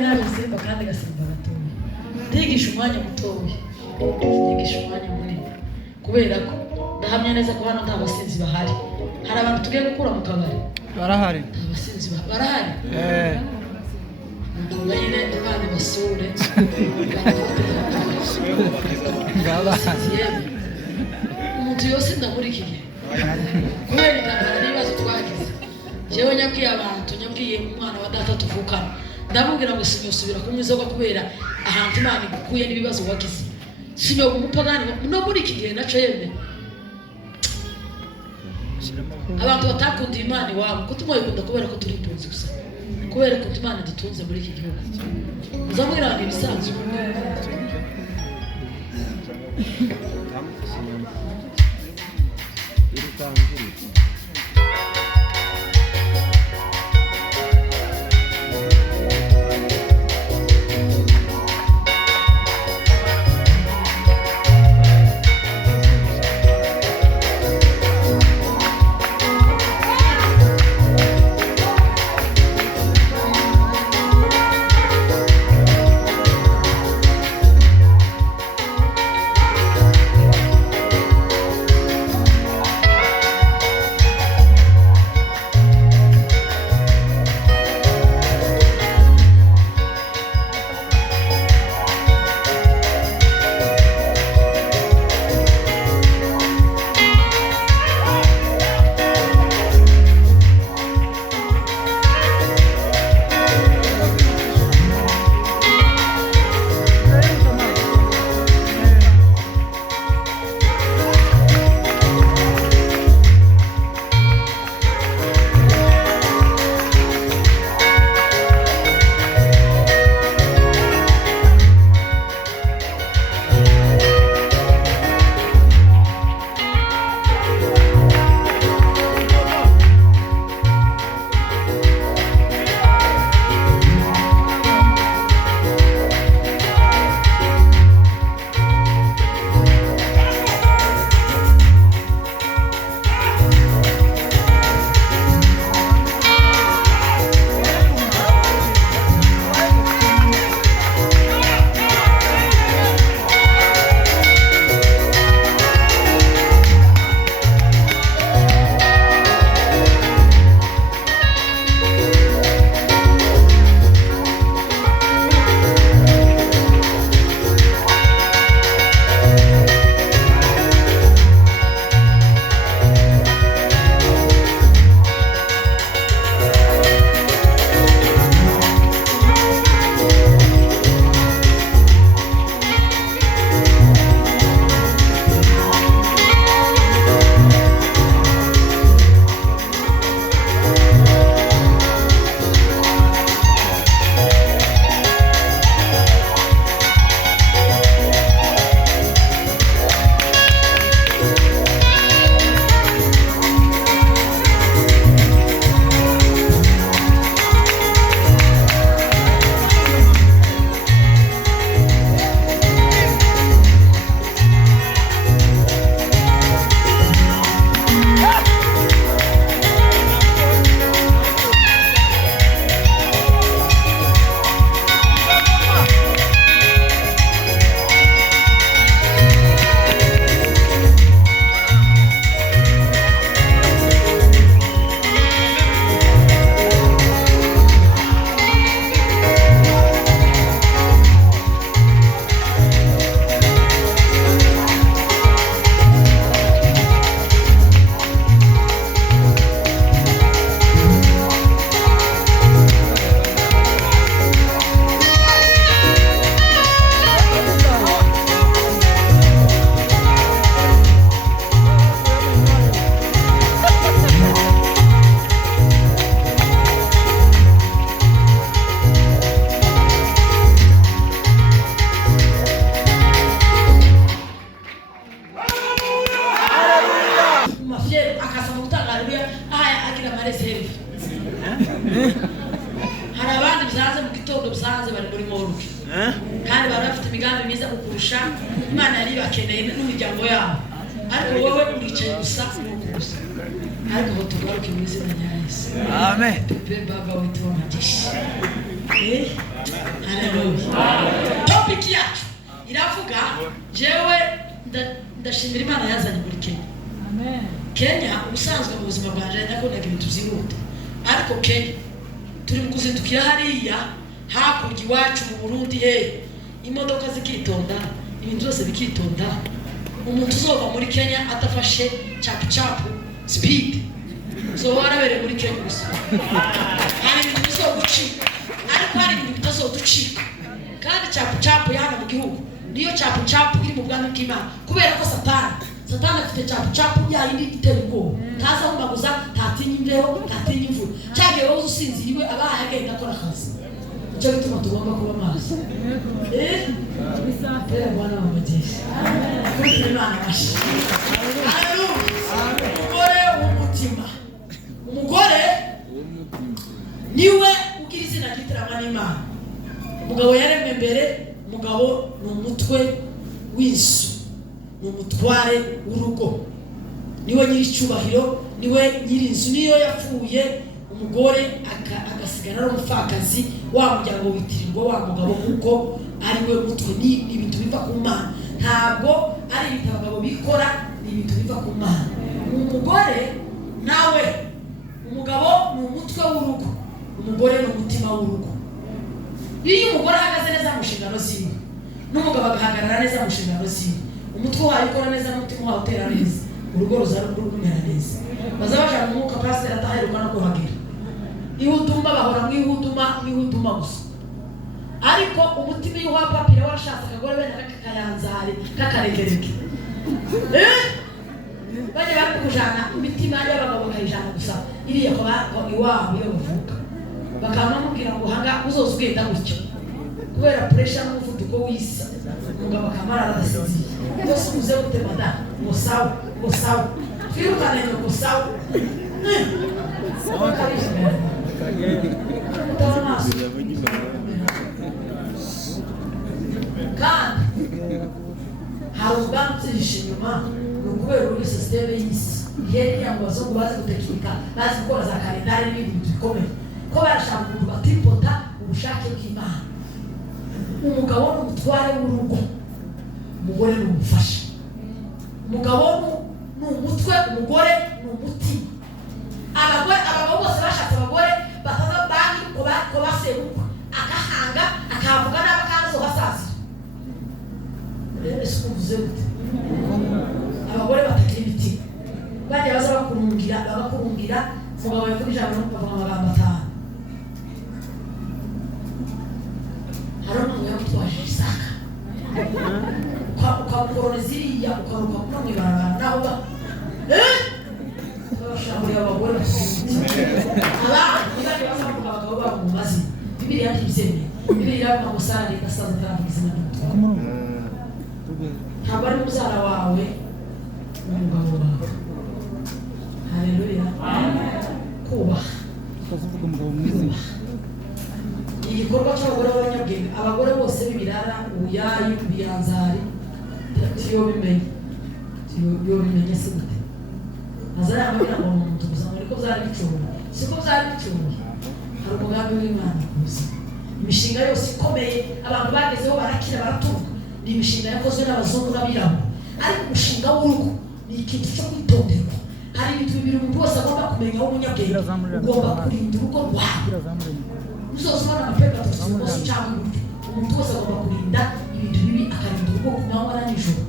Narasimba kandi gasimba gatoya. Ndigisha umwanya mutoya. Ndigisha umwanya munini. Kubera ko ndahamya neza ko hano nta basinzi bahari. Hari abantu tugiye gukura mu kabari. Barahari. Abasinzi barahari. Ngayine abana basure. Ngaba. Umuntu yose ndamurikiye. Kubera intambara n'ibibazo twagize. Jewe nyabwiye abantu, nyabwiye umwana wa data tuvukana. Ndamubwira ngo sinyosubira kumwizoga kubera ahantu Imana ikuye n'ibibazo wagize. Sinyo umupagani no muri iki gihe naco yemwe. Abantu batakunda Imana iwabo kutumoye kunda kubera ko turi impunzi gusa. Kubera ko Imana dutunze muri iki gihugu. Uzamubwira ngo ibisanzwe. Hari abandi bizaze mu gitondo bizaze bari muri moruke. Kandi bari bafite imigambi myiza kukurusha. Imana yari bakeneye n'umuryango yabo. Ariko wowe uricaye gusa gusa. Ariko tugaruke mu izina rya Yesu. Amen. Baba wetu wa majeshi. Haleluya. Topic yacu iravuga jewe ndashimira Imana yazanye muri Kenya. Amen. Kenya ubusanzwe mu buzima bwanje nakonaga ibintu byihuta. Ariko Kenya turi mu kuzindukira hariya hakurya iwacu mu Burundi imodoka zikitonda, ibintu byose bikitonda. Umuntu uzova muri Kenya atafashe chapu speed so warabere muri Kenya gusa. Hari ibintu bizogucika, ariko hari ibintu bitazoducika. Kandi chapu yana mu gihugu niyo chapu iri mu bwami bw'Imana, kubera ko Satani afite chapu ya yindi itera ubwoba. Ntaza humbaguza, ntatinya imbeho, ntatinya imvura. Cyangwa wowe usinziriwe abaha agenda akora akazi. Icyo bituma tugomba kuba maso. Bisapera Bwana wa majeshi. Kuko Imana bashi. Haleluya. Umugore w'umutima. Umugore niwe ugira izina ry'itirama n'Imana. Umugabo yaremwe mbere, umugabo ni umutwe w'inzu, ni umutware w'urugo, niwe nyiri icyubahiro, niwe nyiri inzu. Niyo yapfuye umugore agasigara ari umupfakazi, wa muryango witirirwa wa mugabo kuko ari we mutwe. Ni ibintu biva ku Mana, ntabwo ari ibintu abagabo bikora, ni ibintu biva ku Mana. Umugore nawe, umugabo ni umutwe w'urugo, umugore ni umutima w'urugo. Iyo umugore ahagaze neza mu nshingano ziwe, n'umugabo agahagarara neza mu nshingano ziwe, umutwe wawe ukora neza n'umutima wawe utera neza, urugo rumera neza. Bazabasha mu mwuka pastor ataheruka no kuhagera. Ihuduma bahora mu ihuduma gusa. Ariko umutima iyo wa papira washatse akagore bene kakayanzare kakaregereke. Bajye bari kujana imitima y'abagabo bakayijana gusa iriya kwa iwabo yo bavuka. Bakamamubwira ngo hanga uzoza ugenda gutyo. Kubera pressure n'umuvuduko w'isi. Umugabo akamara aradasinziye. Byose uze gutemada musawa. Twirukane ngo musawa. Sawa kabisa. Kandi hari ubwandu byihishe inyuma, ni ukubera uri sisiteme y'isi. Iheri yangu bazungu bazi gutekinika, bazi gukora za kalendari n'ibintu bikomeye. Ko barashaka umuntu batipota ubushake bw'Imana. Umugabo ni umutware w'urugo, umugore ni umufasha. Umugabo ni umutwe, umugore ni umutima. Abagabo bose bashatse abagore bataza banki ko basebuka akahanga akavuga n'abakazo basazi. Ese kuvuze gute? Abagore batagira imitima. Bajya baza bakurungira umugabo yavuga ijambo no kuvuga amagambo atanu. Harimo yamutwaje Isaka. Kwa ziriya ukaruka kuno mwibarabara naho Abagore abagore abandi bazavuga abagabo babo mu mazi. Bibiliya ntibiseme. Bibiliya iravuga ngo Sara asaza ataravuga izina ry'umutware. Ntabwo ari muzara wawe umugabo wawe. Haleluya. Kubaha. Tukavuga umugabo mwiza. Igikorwa cy'abagore b'abanyabwenge, abagore bose b'ibirara, ubuyayi, ubuyanzari, tiyo bimenye se gute. Azara amabira ngo umuntu gusa ngo niko byari bicumba. Siko byari bicumba. Hari umugambi w'Imana kuza. Imishinga yose ikomeye abantu bagezeho barakira baratunga. Ni imishinga yakozwe n'abazungu n'abirabura. Ariko umushinga w'urugo ni ikintu cyo kwitonderwa. Hari ibintu bibiri umuntu wese agomba kumenya w'umunyabwenge. Ugomba kurinda urugo rwawe. Uzosubona amapeka tuzi cyangwa uburyo. Umuntu wese agomba kurinda ibintu bibi akarinda urugo ku manywa na nijoro.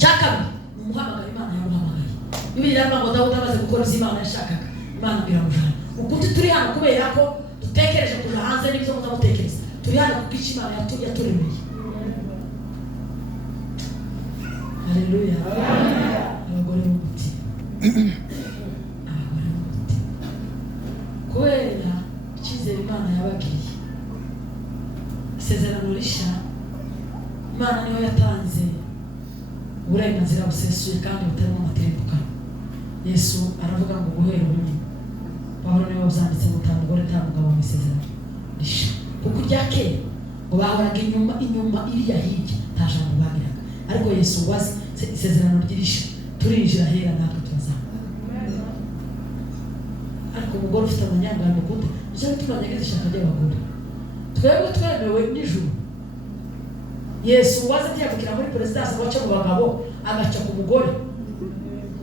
Cyakabiri umuhamagara Imana yamuhamagaye. Bibiliya iravuga ngo Dawudi amaze gukora ibyo Imana yashakaga, Imana biramujana. Ukuti turi hano kubera ko dutekereje kuja hanze n'ibyo muzamutekereza. Turi hano kuko icyo Imana yaturemeye. Haleluya. Abagore b'umutima. Kubera icyizere Imana yababwiye. Isezerano rishya Imana niyo yatanze uburenganzira busesuye kandi butarimo amategeko. Yesu aravuga ngo guhera ubu Pawulo niwe wabyanditse ngo nta mugore nta mugabo mu isezerano rishya. Kuko irya kera ngo bahoraga inyuma iriya hirya nta jambo bagiraga. Ariko Yesu wazi isezerano ry'irishya turinjira hera natwe tuzamuka. Ariko umugore ufite amanyangano gute nicyo gituma nyagize ishaka ry'abagore twebwe twemewe n'ijuru Yesu waza ntiyabukira muri perezidansi ngo ace mu bagabo agaca ku mugore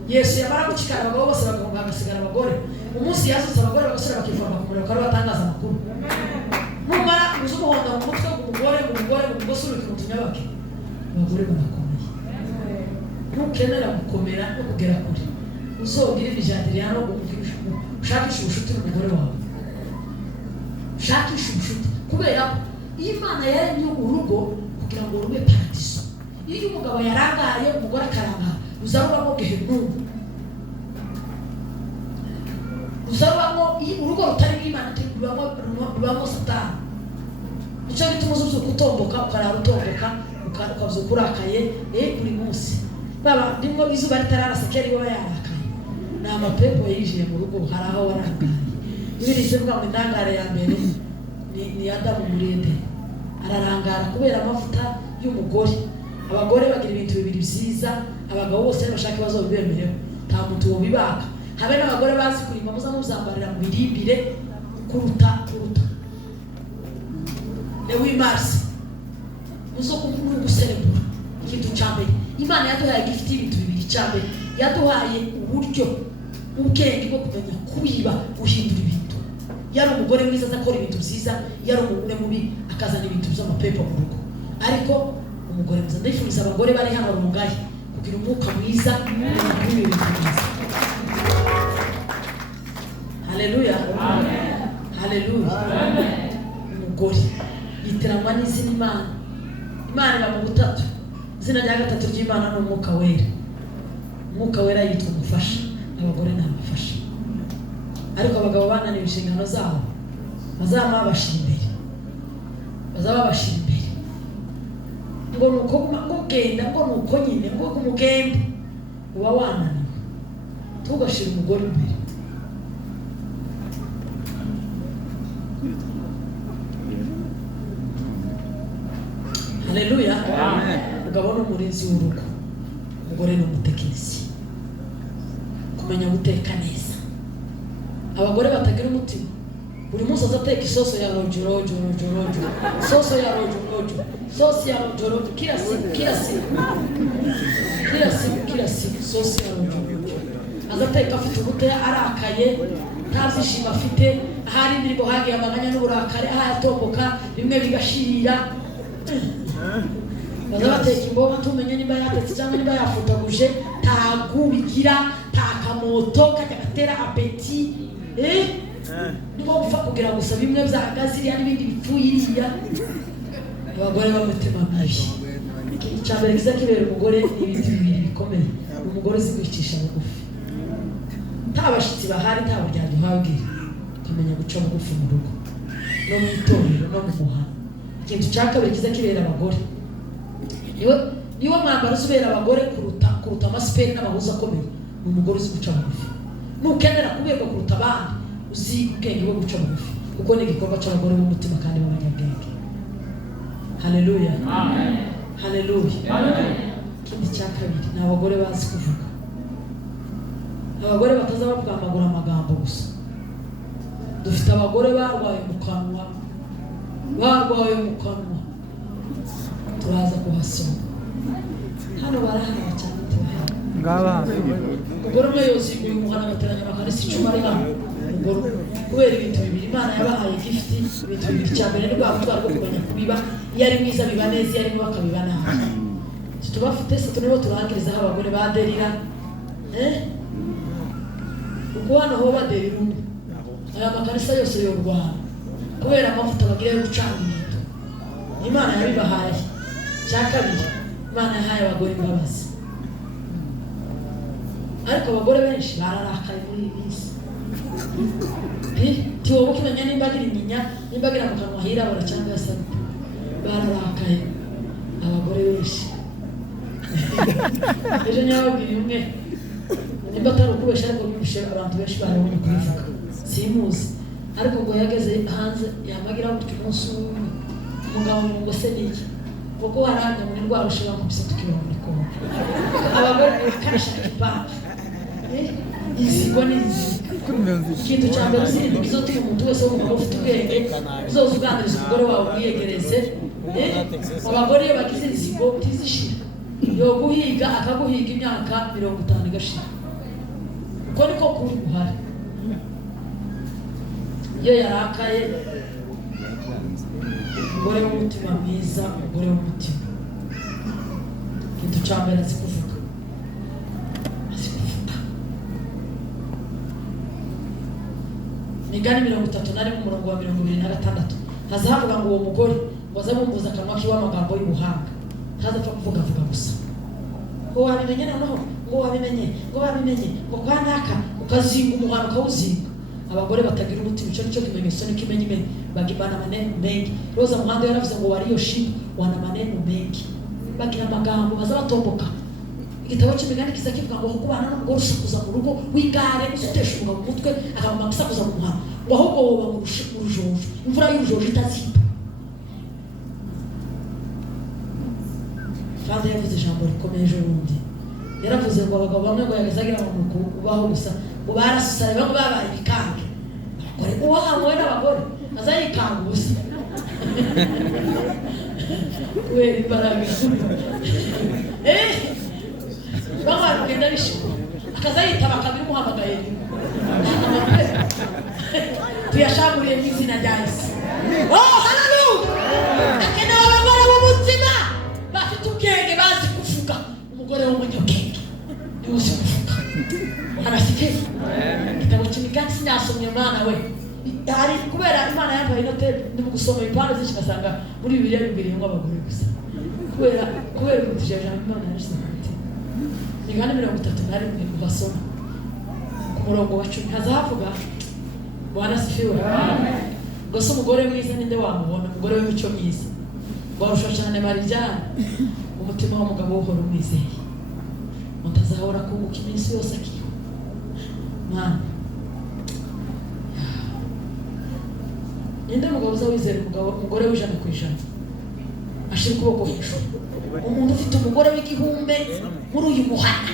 Yesu yamara gukikana abagabo bose bagasigara abagore umunsi yazutse abagore bagasura bakivoma ku muriro kandi batangaza amakuru mumara uzi umuhondo mu mutwe umugore uri ku tunyabake abagore barakomeye ntukenera gukomera no kugera kure uzogire ijandiriya no ushakisha ubushuti n'umugore wawe ushakisha ubushuti kubera iyo Imana yaremye urugo kugira ngo rube paradiso iyo umugabo yarangaye umugore akarangara uzarubamo Gehenumu uzarubamo urugo rutari bw'Imana rubamo Satani nicyo gituma uzubyuka utomboka ukarara utomboka ukabyuka urakaye buri munsi baba ndimo izuba ritararasa kera iwe yarakaye ni amapepo yinjiye mu rugo hari aho warangaye ibirize bwa mu ndangare ya mbere ni Adamu muri Edeni ararangara kubera amavuta y'umugore abagore bagira ibintu bibiri byiza abagabo bose bashaka ibibazo bibemereho nta muntu wobibaka habe n'abagore bazi kurima muza muzambarira mu birimbire kuruta Lewi Mars muzo guserebura ikintu cyambere Imana yaduhaye gifite ibintu bibiri cyambere yaduhaye uburyo ubwenge bwo kumenya kubiba guhindura ibintu yari umugore mwiza azakora ibintu byiza yari umugore mubi akazana ibintu by'amapepo mu rugo ariko umugore mwiza ndifuriza abagore bari hano rungaye kugira umwuka mwiza n'ibintu byiza haleluya amen haleluya amen umugore yitiranwa n'izina Imana iba mu butatu izina rya gatatu ry'Imana ni umwuka wera yitwa umufasha abagore ni abafasha ariko abagabo bananiwe inshingano zabo bazaba babashira imbere ngo nuko genda ngo nuko nyine ngo umugende uba wananiwe tugashira umugore imbere haleluya amen umugabo ni umurinzi w'urugo umugore ni umutekinisiye kumenya guteka neza abagore batagira umutima buri munsi azateka isoso ya rojo soso ya rojo sosi ya rojo kila siku sosi ya rojo azateka afite ubute arakaye nta byishimo afite ahari indirimbo hagiye amaganya n'uburakari ahayatomboka bimwe bigashirira bazabateka imboga tumenye niba yatetse cyangwa niba yafutaguje tagubigira takamoto kajya gatera apeti nibo gupfa kugira gusa bimwe byagaziriya n'ibindi bipfuyiriya abagore b'umutima mibi icyambere kiza kibera umugore ibintu bibiri bikomeye umugore uzi kwicisha bugufi nta bashitsi bahari nta burya duhabwe ukamenya guca bugufi mu rugo no mu itorero no mu muhanda ikintu cya kabiri kiza kibera abagore niwo mwambaro uzubera abagore kuruta amasiperi n'amahuza akomeye ni umugore uzi guca bugufi nukenera kuberwa kuruta abandi uzi ubwenge bwo guca bugufi kuko ni igikorwa cy'abagore b'umutima kandi b'abanyabwenge haleluya amen haleluya amen ikindi cya kabiri ni abagore bazi kuvuga abagore bataza babwamagura amagambo gusa dufite abagore barwaye mu kanwa turaza kuhasoma hano barahana cyane ngaba umugore umwe yose umuhana agateranya amakanisi 10 ari hano umugore kubera ibintu bibiri Imana yabahaye gifti ibintu bibiri cya mbere ni bwa butwaro bwo kumenya kubiba iyo ari mwiza biba neza iyo ari mubi akabiba nabi tubafite se turimo turangiriza abagore baderira ubwo hano ho baderira aya makanisa yose yo Rwanda kubera amavuta bagira yo gucana ibintu Imana yabibahaye cya kabiri Imana yahaye abagore imbabazi ariko abagore benshi bararakaye muri iyi minsi tiwowe ukimenya nimba agira inyinya nimba agira mu kanwa hirabura cyangwa se bararakaye abagore benshi ejo nyababwira umwe nimba atari ukubesha ariko bibishe abantu benshi barabonye kubivuga simuzi ariko ngo yageze hanze yamagira gutyo umunsi umugabo ngo se niki kuko haranga muri rwa rushira mu bisatu kiba muri kongo abagore kashaka ibanga inzigo n'izi ikintu cya mbere zindi izo tuye umuntu wese w'umugabo ufite ubwenge uzoza uganiriza umugore wawe umwiyegereze abagore iyo bagize inzigo utizishira yo guhiga akaguhiga imyaka 50 igashira uko niko kuri guhari iyo yarakaye umugore w'umutima mwiza umugore w'umutima ikintu cya mbere azi kuvuga Migani 31 umurongo wa 26 hazavuga ngo uwo mugore waza bumbuza akanwa kiwe amagambo y'ubuhanga ntazapfa kuvuga gusa ngo wabimenye noneho ngo wabimenye ngo kwanaka ukazinga umuhano ukawuzinga abagore batagira umutima icyo nicyo kimenyetso n'ikimenyimenyi bagibana maneno mengi Roza Muhando yaravuze ngo wariyo shiba wana maneno mengi bagira amagambo baza batomboka igitabo cy'imigani kiza kivuga ngo kubana n'umugore usakuza mu rugo w'igare usutesha umugabo mu mutwe akamama gusakuza mu muhanda ngo ahubwo woba mu rujojo imvura y'urujojo itazimba kandi yavuze ijambo rikomeye ejo bundi yaravuze ngo abagabo bamwe ngo yagazagira ngo ubaho gusa ngo barasare bamwe babaye ibikange abagore uwahawe n'abagore azayikanga ubusa kubera imbaraga bamwe bagenda bishimye akazayitaba kabiri umuhamagaye tuyashanguriye mu izina rya Yesu. Hallelujah! Akenewe abagore b'umutima bafite ubwenge bazi kuvuga umugore w'umunyabwenge niwe uzi kuvuga arasikiye igitabo cy'imigani sinasomye mwana we hari kubera Imana yampaye inote ndi mu gusoma ibipande byinshi gasanga muri Bibiliya bibwiriye ngo abagore gusa kubera ubutije jambo Imana yashyize Migani 31 kubasoma ku murongo wa 10 hazavuga Bwana sifiwe. Gusa umugore mwiza ninde wamubona umugore w'imico myiza warusha cyane Marijana umutima w'umugabo uhora umwizeye mutazahora kunguka iminsi yose akiho mwana ninde mugabo uzawizera umugore w'ijana ku ijana ashira ukuboko hejuru umuntu ufite umugore w'igihumbe muri uyu muhanda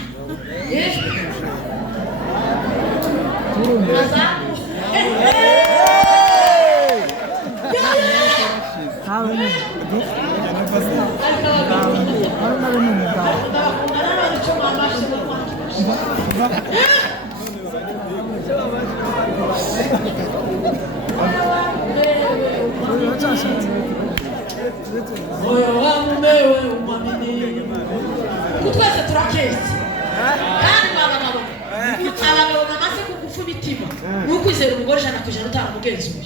Oyo wa mumewe umwamini kutwese turakezi kandi abagabo namaze kugufa imitima nukwizera umugore jana kujana utamugenzuye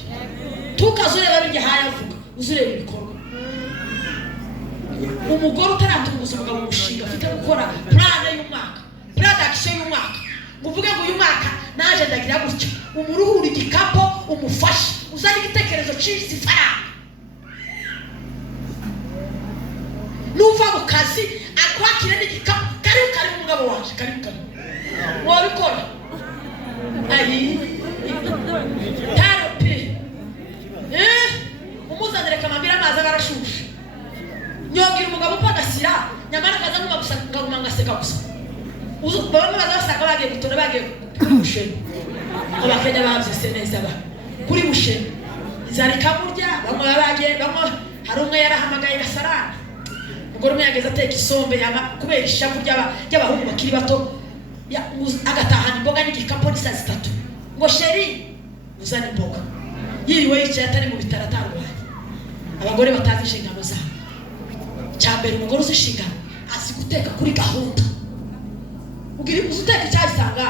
tukazureba bijye hayavuga uzureba ibikorwa umugore utaratunguza umugabo umushinga afite gukora plan y'umwaka production y'umwaka uvuge ngo uyu mwaka naje ndagira gutyo umuruhura igikapo umufashe uzana igitekerezo cy'isi faranga nuva mu kazi akwakira n'igikapo kari umugabo waje kari wabikora ayi tarapi umuzanire kamambira amazi barashusha nyogira umugabo upagasira nyamara kaza nguma ngaseka gusa bamwe bazasanga bagiye gutora bagiye kuri busheni abakenya babyise neza ba kuri busheni zari kamurya bamwe bagiye bamwe hari umwe yarahamagaye gasarana umugore umwe yageze ateka isombe kubera ishavu ry'abahungu bakiri bato agatahana imboga n'igikapo n'isa 3 ngo sheri uzana imboga yiriwe yicaye atari mu bitaro atarwaye abagore batazi inshingano zabo cyambere umugore uzishingana azi guteka kuri gahunda ugiri uzuteka cyasanga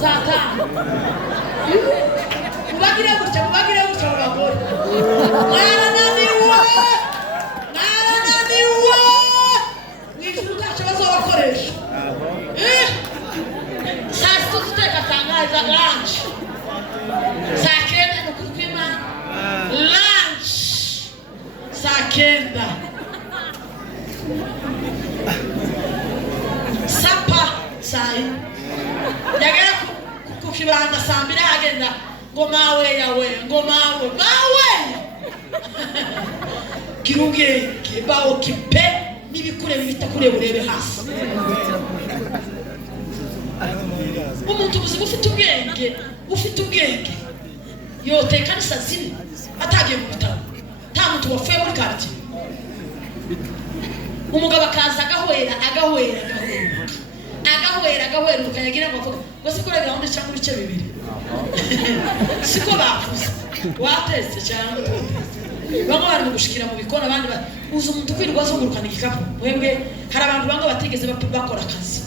sata mubagire gutya abagore narananiwe mwijuru kacu bazobakoresha sasa tuteka tangaza lunch sakenda nukukwima lunch sakenda sapa sai yagera kukibanda sambira agenda ngo mawe yawe ngo mawe kiruge kibao kipe nibikure bitakure urebe hasi umuntu ubuzima ufite ubwenge yoteka n'isazini atagiye mu bitaro nta muntu wapfuye muri quartier umugabo akaza agahwera ukayagira ngo avuga ngo sikora gahunda cyangwa ibice bibiri siko bavuze watetse cyangwa bamwe bari gushikira mu bikona abandi uzi umuntu kwirwa azungurukana igikapu mwebwe hari abantu bamwe batigeze bakora akazi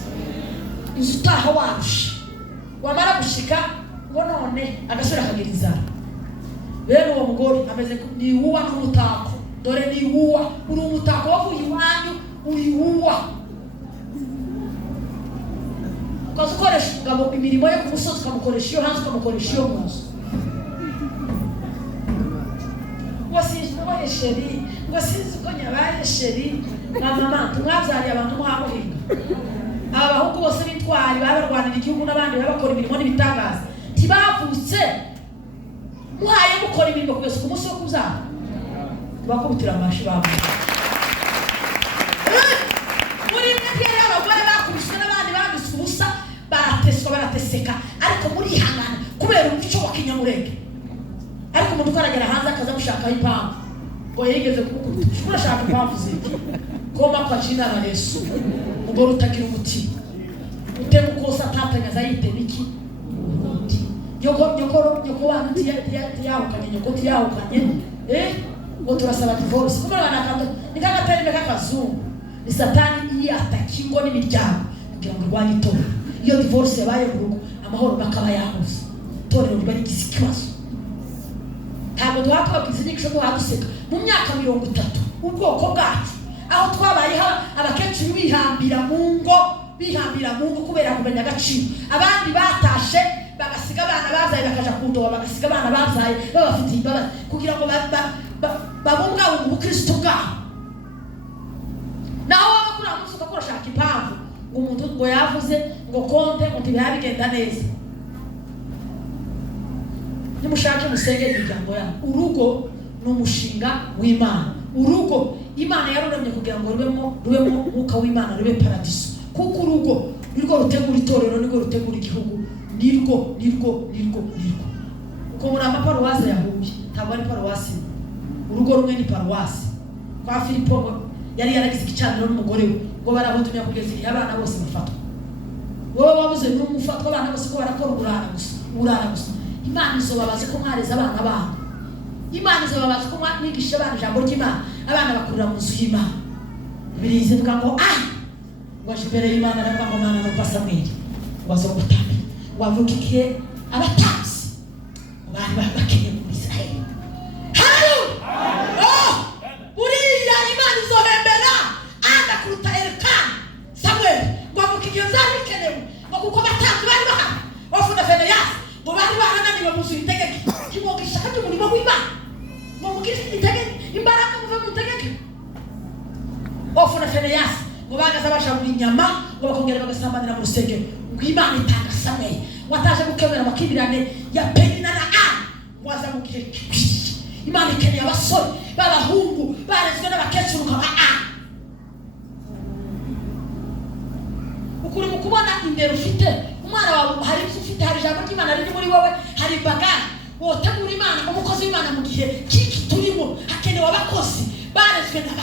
uzi utaha warusha wamara gushika ngo none agasura akagiriza rero uwo mugore ameze ni uwa n'umutako dore ni uwa uri umutako wavuye iwanyu uri uwa ukaza ukoresha umugabo imirimo yo ku musozi ukamukoresha iyo hanze ukamukoresha iyo mu nzu ngo sinzi uko nyabaye sheri mama tumwabyariye abantu mwamuhinga aba bahungu bose bitwari babarwanira igihugu n'abandi babakora imirimo n'ibitangaza ntibavutse muhaye mukora imirimo kugeza ku munsi wo kubyara bakubitira amashi babo muri mwebwe abagore bakubiswe n'abandi babiswe ubusa barateseka ariko muri ihangana kubera umuco wa kinyamurenge ariko umuntu ukaragera hanze akaza gushakaho impamvu ngo yigeze kumukubita urashaka impamvu ziki koma kwa jina la Yesu umugore utagira umutima utema ukosa atatangaza yitema iki nyoko wanyu tiyahukanye nyoko tiyahukanye ngo turasaba divorce kuko abantu nikagatari k'akazungu ni satani atakingo n'imiryango kugira ngo rwanye itora iyo divorce yabaye mu rugo amahoro bakaba yahuze itorero riba rigize ikibazo ntabwo duhatwabwiza inyigisho ko haduseka mu myaka 30 ubwoko bwacu aho twabayeho abakecuru bihambira mu ngo kubera kumenya agaciro abandi batashe bagasiga abana bazaye bakaja kundoba bagasiga abana bazaye babafite imbabazi kugira ngo babungabunge ubukristo bwabo naho wakura musuka kurashaka impamvu ngo umuntu ngo yavuze ngo konte ngo ntibigenda neza nimushake musengera imiryango yawe urugo n'umushinga w'Imana urugo Imana yaruremye kugira ngo rubemo mwuka w'Imana rube paradiso kuko urugo nirwo rutegura itorero nirwo rutegura igihugu nirwo uko muri amaparuwasi yahuye ntabwo ari paruwasi urugo rumwe ni paruwasi kwa Filipo yari yaragize igicaniro n'umugore we ngo barabutumya kugeza igihe abana bose bafatwa wowe wabuze n'umufatwa abana bose ko barakora urara gusa Imana izobabaze ko mwareze abana babo Imana izobabaze ko mwigisha abana ijambo ry'Imana abana bakurira mu nzu y'Imana birize ngo waje imbere y'Imana n'abamana no Pasamweli wazo gutanga wavukiye abatanzi bari bakeneye mu Israeli uriya Imana izohembera anda kuruta Elkana Samuel wavukiye nzabikenewe ngo kuko batanzi bari bahari wafuna Feneyasi ngo bari barananiwe mu itegeko kibogisha kandi umurimo w'Imana ngo mugire itegeko imbaraga muve mu itegeko wafuna Feneyasi ngo bagaza bashabura inyama ngo bakongera bagasambanira mu rusengero ngo Imana itanga Samuel wataje gukemura amakimbirane ya Penina na Ana waza mu gihe Imana ikeneye abasore b'abahungu barezwe n'abakecuru nka ukuri mu kubona indero ufite umwana wawe hari ufite hari ijambo ry'Imana riri muri wowe hari bagani wotegura Imana umukozi w'Imana mu gihe kiki turimo hakenewe abakozi barezwe na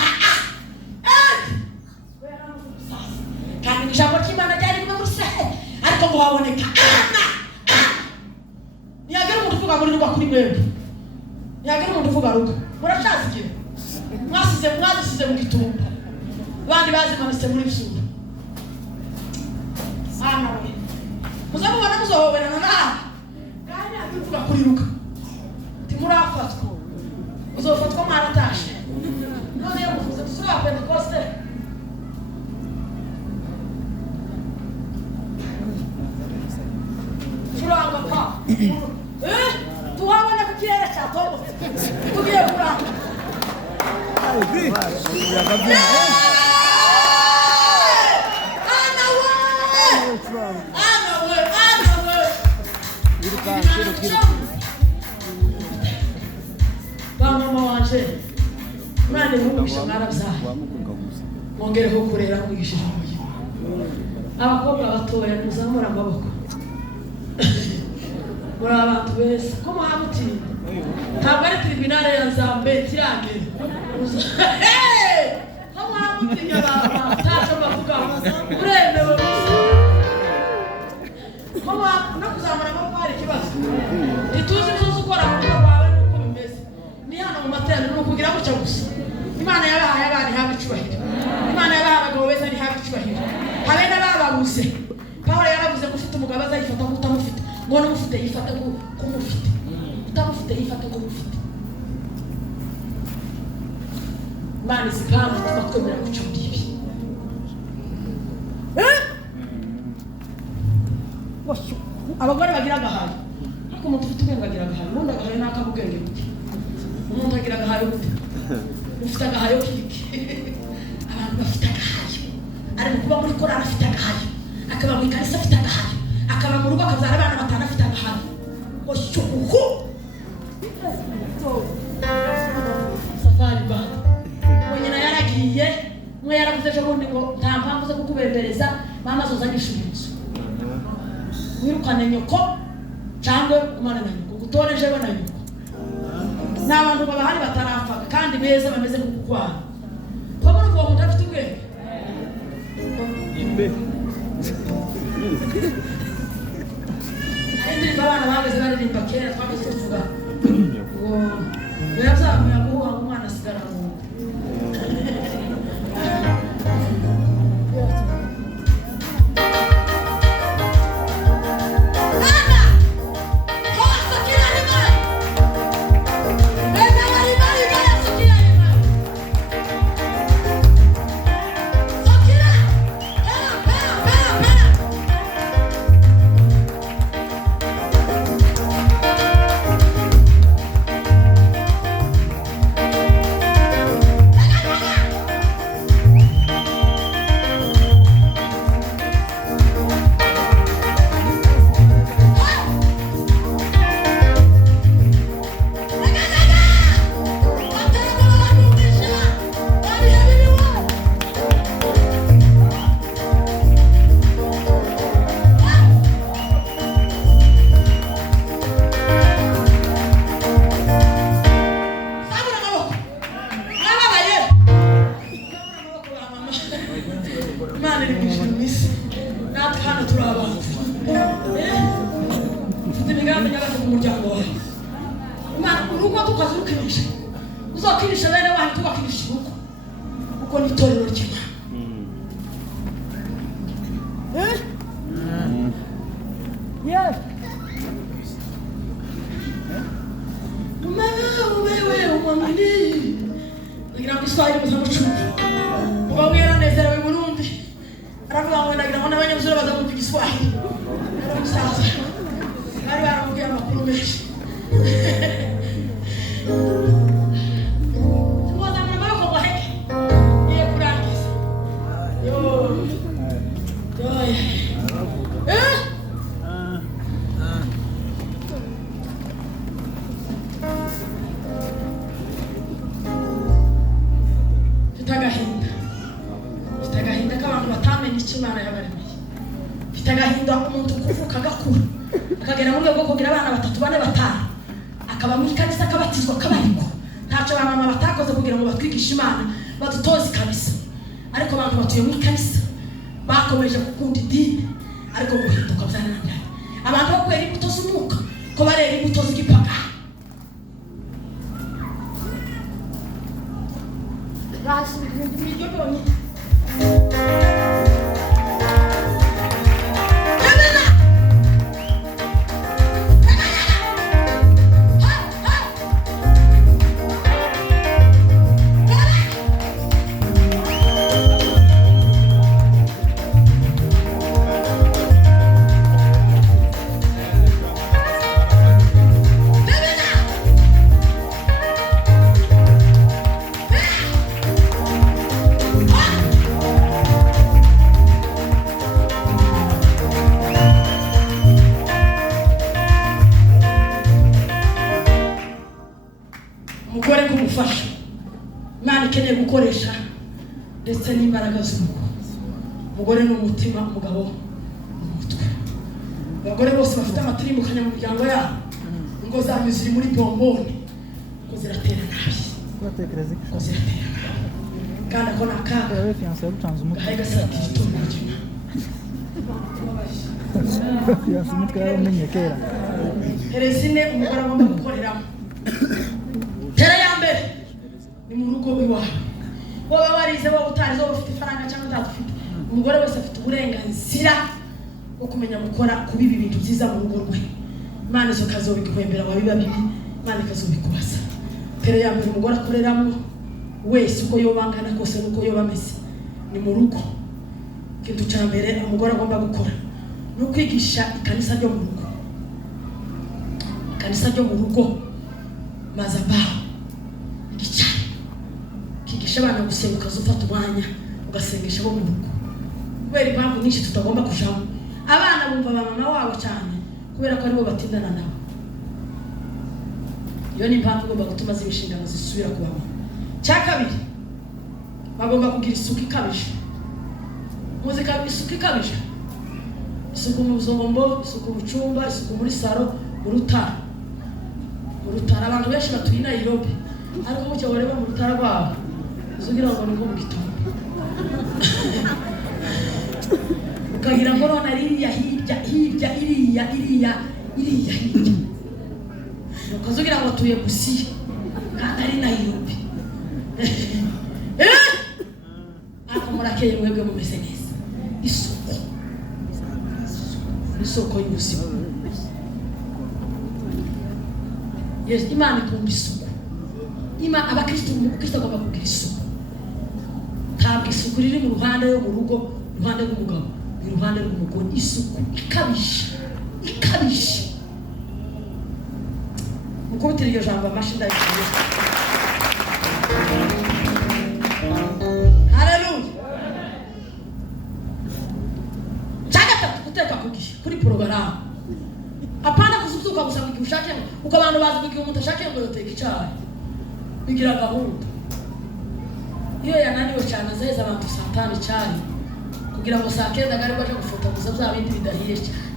kandi ijambo ry'Imana ryari rimwe muri Israeli ariko ngo haboneka ntiyagera umuntu uvuga muri ruba kuri mwebwe ntiyagera umuntu uvuga ruga murashazi igihe mwazisize mu gitumba abandi bazimanitse muri Bisura we muzamubona muzohoberana nawe kandi ntabwo uvuga kuri ruga timurafatwa uzofatwa mwaratashe none yo muvuze tusura Pentecoste kuranga pa tuhabona ku kirere cya Togo tugiye kuranga bamama wanje mwana w'umugisha mwarabyaye mwongereho kurera mwigishije abakobwa batoya muzamura amaboko muri abantu beza ko muhamutinda ntabwo ari tribunal ya Zambia tirangire ko muhamutinya ntacyo bavuga uremewe ko no kuzamura amaboko hari ikibazo ntituzi uzuzi ukora mu rugo rwawe nuko bimeze ni hano mu materaniro ni ukugira gutya gusa Imana yabahaye abana ihabwa icyubahiro Imana yabahaye abagabo beza ntihabwa icyubahiro habe n'abababuze Pawulo yaravuze ko ufite umugabo azayifata nk'utamufite ngo n'umufite yifata nk'umufite utamufite yifata nk'umufite Imana izipanga tuba twemera gucunga ibi abagore bagira agahayo ariko umuntu ufite ubwenge agira agahayo ubundi agahayo ni akabubwenge buke umuntu agira agahayo gute ufite agahayo kiki abantu bafite agahayo ari kuba muri korali afite agahayo akaba mu ikanisa afite agahayo akaba mu rugo akabyara abana batanu afite agahayo oshyuhu safari bana nyina yaragiye mwe yaravuze ejo bundi ngo nta mpamvu zo kukubembereza mama zozanyisha inzu wirukane nyoko cyangwa umane na nyoko gutoreje we na nyoko n'abantu babahari batarapfaga kandi beza bameze nk'ukwana ko muri uwo muntu afite ubwenge indirimbo abana bahagaze baririmba kera twageze tuvuga ngo yazamuye aguha umwana asigara mu ndetse n'imbaraga z'urugo umugore n'umutima umugabo n'umutwe abagore bose bafite amatirimukanya mu miryango yabo ngo zanyu ziri muri bombone ngo ziratera nabi batekereza ngo ziratera kandi ako nakaga ko fiancé yagucanze umutwe gahiga satira itungo cyane fiancé umutwe yaramenye kera Teresine umugore agomba gukoreramo tera ya mbere ni mu rugo iwawe wowe warize wowe utarize wowe ufite ifaranga cyangwa utafite umugore wese afite uburenganzira bwo kumenya gukora kubiba ibintu byiza mu rugo rwe Imana izo kazobiguhembera wabiba bibi Imana ikazobikubaza tera ya mbere umugore akoreramo wese uko yobangana kose nuko yobameze ni mu rugo kintu cya mbere umugore agomba gukora no kwigisha ikanisa ryo mu rugo kanisa ryo mu rugo mazabaho igicyane kigisha abana gusenga ufata umwanya ugasengesha bo mu rugo kubera impamvu nyinshi tutagomba kujamo abana bumva mama wabo cyane kubera ko aribo batindana nabo iyo ni impamvu igomba gutuma zibishingano zisubira ku bamama cya kabiri bagomba kugira isuku ikabije muzika isuku ikabije isuku mu zombo isuku mu cyumba isuku muri salo mu rutara abantu benshi batuye i Nairobi ariko mucyo bareba mu rutara rwabo uzugira ngo ni mu gitondo ukagira ngo none ariya hirya iriya ukazugira ngo tuye gusiya kandi ari Nairobi ariko murakeye mwebwe mumeze neza isoko y'ubuzima Yes, Imana ikunda isuku abakristo agomba kugira isuku ntabwo isuku riri mu ruhande yo mu rugo iruhande rw'umugabo iruhande rw'umugore isuku ikabije mukubitira iryo jambo amashi ndayikiye haleluya gatatu guteka ku gihe kuri porogaramu apana kuzuka gusa mu ushake uko abantu bazi kugira umuntu ashake ngo yoteka icyayi bigira gahunda iyo yananiwe cyane azaheza abantu saa 5 icyayi kugira ngo saa 9 gari baje gufota gusa bya bindi bidahiye cyane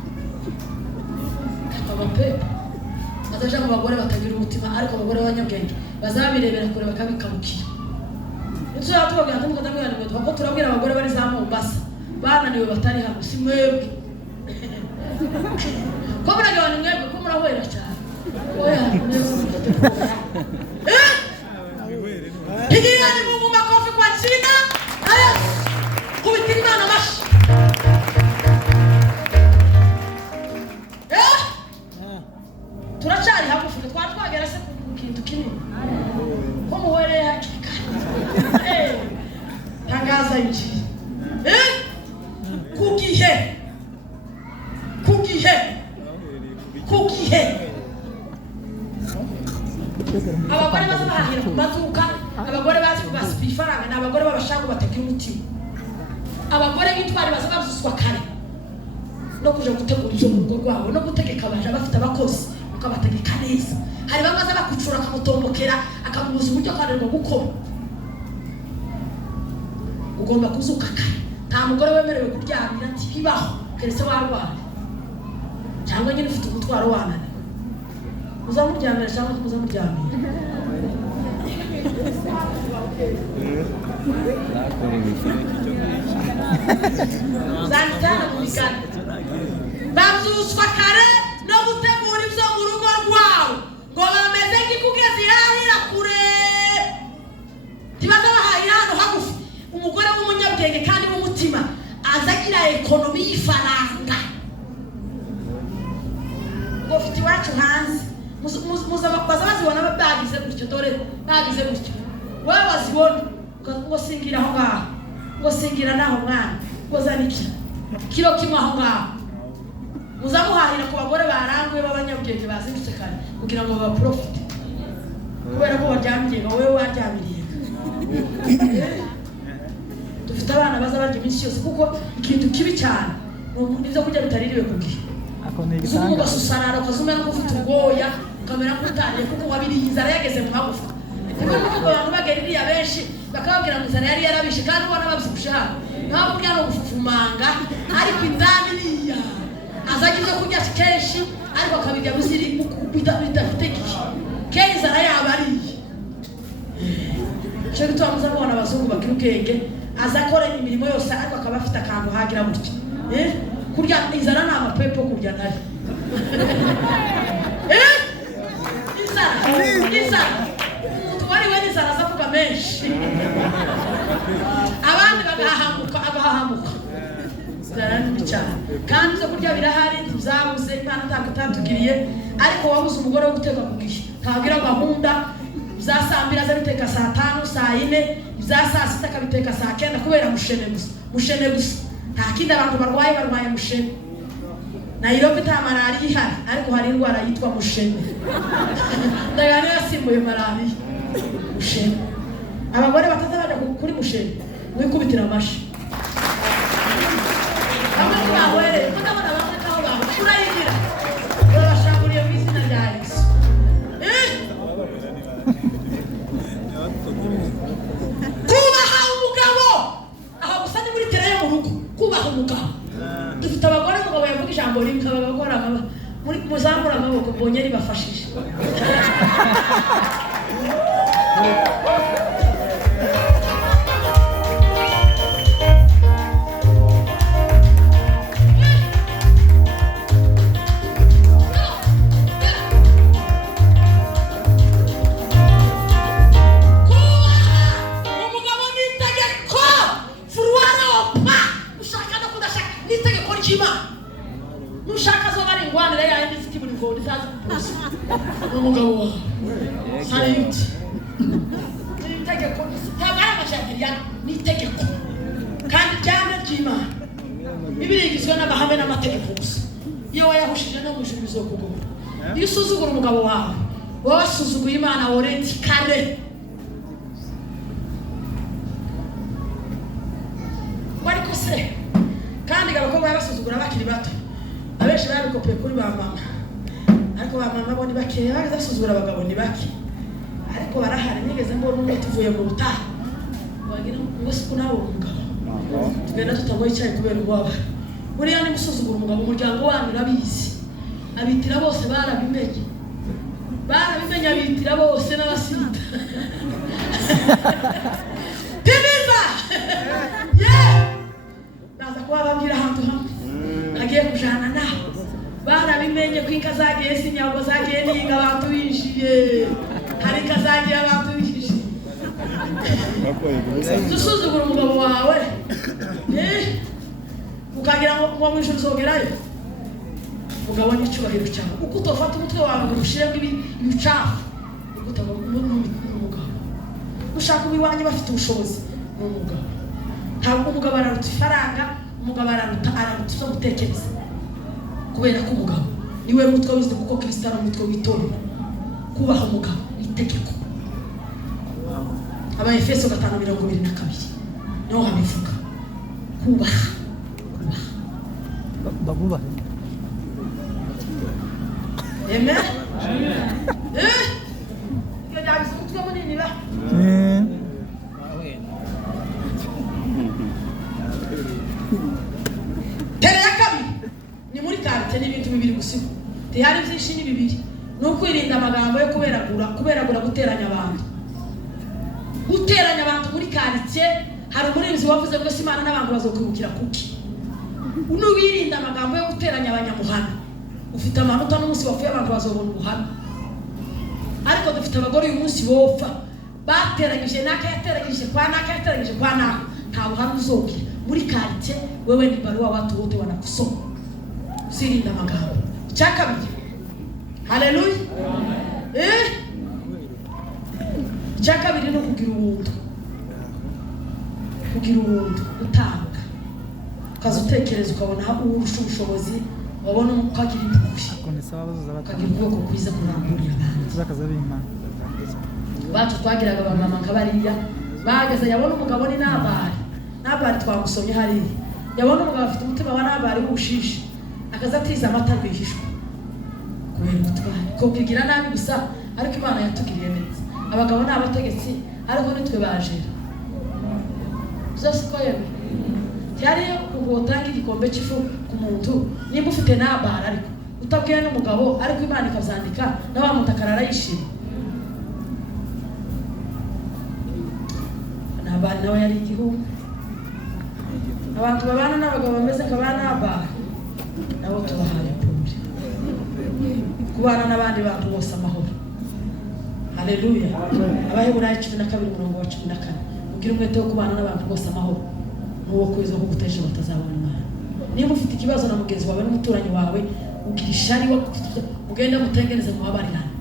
kaba pepe azaje mu bagore batagira umutima ariko abagore b'abanyabwenge bazabirebera kure bakabikamukira icyo yatubabwira ngo ndamubwira ngo ko turabwira abagore bari za Mombasa bananiwe batari hano si mwebwe ko muragabana mwebwe ko murahwera cyane oya Pigira ni Mungu makofi kwa jina la Yesu. Kubitira Imana mashi. Turachari hapo fuka twagera se ku kintu kinini. Ko muhore hakika. Tangaza injili. Kugihe. Abagore bazabahira kumazuka abagore bazi kubasipa ifaranga n'abagore babashangu batagira umutima abagore bitwari bazabazuswa kare no kuja gutegura ibyo mu rugo rwabo no gutegeka abaje bafite abakozi ukabategeka neza hari bamwe baza bakucura akamutombokera akamubuza uburyo kanirwa gukora ugomba kuzuka kare nta mugore wemerewe kuryamira ati bibaho keretse warwaye cyangwa nyine ufite umutwaro wanane uzamuryamira cyangwa uzamuryamira Zantana kubikana bazuswa kare no gutegura ibyo mu rugo rwawe ngo bameze nk'ikugezi yahira kure tibaza bahahira hano hagufi umugore w'umunyabwenge kandi w'umutima azagira ekonomi y'ifaranga ngo ufite iwacu hanze bazabazibona bagize gutyo dore bagize gutyo wowe wazibona ngo singira aho ngaho ngo singira naho mwana ngo zanikira kilo kimwe aho ngaho muzamuhahira ku bagore baranguye b'abanyabwenge bazindutse kare kugira ngo baprofite kubera ko baryamye ngo wowe waryamiriye dufite abana baza barya iminsi yose kuko ikintu kibi cyane n'ibyo kurya bitaririwe ku gihe uzumu ugasusarara ukazumera ko ufite ubwoya ukamera nk'utariye kuko wabiriye inzara yageze mu magufa kuko n'ubwo abantu bageririye benshi bakababwira ngo inzara yari yarabishe kandi ubona babyibushe hano ntabwo burya no gufufumanga ariko indani niya azagize kurya kenshi ariko akabirya buziri bidafite iki keza na yabariye cyo gituma muzabona abazungu bakiri ubwenge azakora imirimo yose ariko akaba afite akantu hagira gutya kurya inzara ni amapepo kurya nayo inzara umuntu wari we n'inzara azavuga menshi abandi bagahahamuka inzara ni cyane kandi ibyo kurya birahari tuzabuze Imana ntabwo itatugiriye ariko wabuze umugore wo guteka ku gihe ntabwira gahunda za saa mbiri azabiteka saa 5 saa 4 za saa 6 akabiteka saa 9 kubera mushene gusa nta kindi abantu barwaye mushene Nairobi nta malariya ihari ariko hari indwara yitwa mushene ndagane yasimbuye malariya mushene abagore batazabajya kuri mushene wikubitira amashi abandi bahwere kutabona bamwe kaho baho urayigira urashanguriye mu izina rya Yesu kubaha umugabo aho gusa ni muri tere yo mu rugo kubaha umugabo dufite abagore umugabo yavuga ijambo rimwe abagore muri muzamura amaboko mbonye ribafashije nushaka zo bari ngwanire ya indifiti muri ngo ndaza kupusa umugabo wa sayuti nitegeko tabara amashakiriya nitegeko kandi cyane cy'Imana ibirigizwe n'amahame n'amategeko gusa iyo wayahushije no mujurizo kugoma iyo usuzugura umugabo wawe wasuzuguye Imana worenti kare wariko se kandi abakobwa basuzugura bakiri bato abenshi babikopeye kuri ba mama ariko ba mama bo ni bake basuzugura abagabo ni bake ariko barahari nigeze mbona umwe tuvuye mu butaha wagira ngo siku nawe umugabo tugenda tutagoye cyane kubera ubwaba buriya ni gusuzugura umugabo umuryango wanyu urabizi abitira bose barabimenye abitira bose n'abasita timiza naza kuba babwira ahantu hamwe agiye kujana naho barabimenye ko inka zagiye sinyago zagiye niga abantu bishiye hari inka zagiye abantu bishiye dusuzugura umugabo wawe ukagira ngo mwijuru uzogerayo umugabo n'icyubahiro cyawe uko utofata umutwe wawe ngo ushiremo ibicafu ukutaba n'umugabo ushaka ubiwanye bafite ubushobozi n'umugabo ntabwo umugabo araruta ifaranga umugabo araruta zo gutekereza kubera ko umugabo niwe mutwe w'izina kuko Kristo ari umutwe w'itorero kubaha umugabo itegeko Abaefeso 5:22 niho habivuga kubaha babubahe amen iyo byabise umutwe munini ba tere ya kabiri ni muri karite n'ibintu bibiri gusiga tihari byinshi ni bibiri ni ukwirinda amagambo yo kuberagura guteranya abantu muri karite hari umurinzi wavuze ngo Imana n'abantu bazokwibukira kuki unubirinda amagambo yo guteranya abanyamuhana ufite amanota n'umunsi wapfuye abantu bazobona ubuhana ariko dufite abagore uyu munsi bopfa bateranyije naka yateranyije kwa naka nta buhana uzogira muri karite wewe ni barua watu wote wanakusoma usirinda amagambo cyakabiri haleluya cyakabiri no kugira ubuntu utanga kaza utekereza ukabona aho urusha ubushobozi wabona ukagira impushya ukagira ubwoko bwiza kurangurira abantu bacu twagiraga abamama nk'abariya bageze yabona umugabo ni Nabari twamusomye hariya yabona umugabo afite umutima wa Nabari w'ubushishi akaza atiza amata rwihishwa kubera ubutwari kubwigira nabi gusa ariko Imana yatugiriye neza abagabo n'abategetsi ariko nitwe bajera zose ko yewe cyari kugotanga igikombe cy'ifu ku muntu nimba ufite nabara ariko utabwiye n'umugabo ariko Imana ikavyandika n'abamutakara yishima n'abana nawe yari igihugu abantu babana n'abagabo bameze nk'abana nabara nabo tubahaye pumbi kubana n'abandi bantu bose amahoro. Haleluya. Abaheburayo 12:14 ugira umwete wo kubana n'abantu bose amahoro n'uwo kwiza ko guteje batazabona Imana. Niba ufite ikibazo na mugenzi wawe n'umuturanyi wawe ugira ishari wo ugenda mutengeneza mu babarirana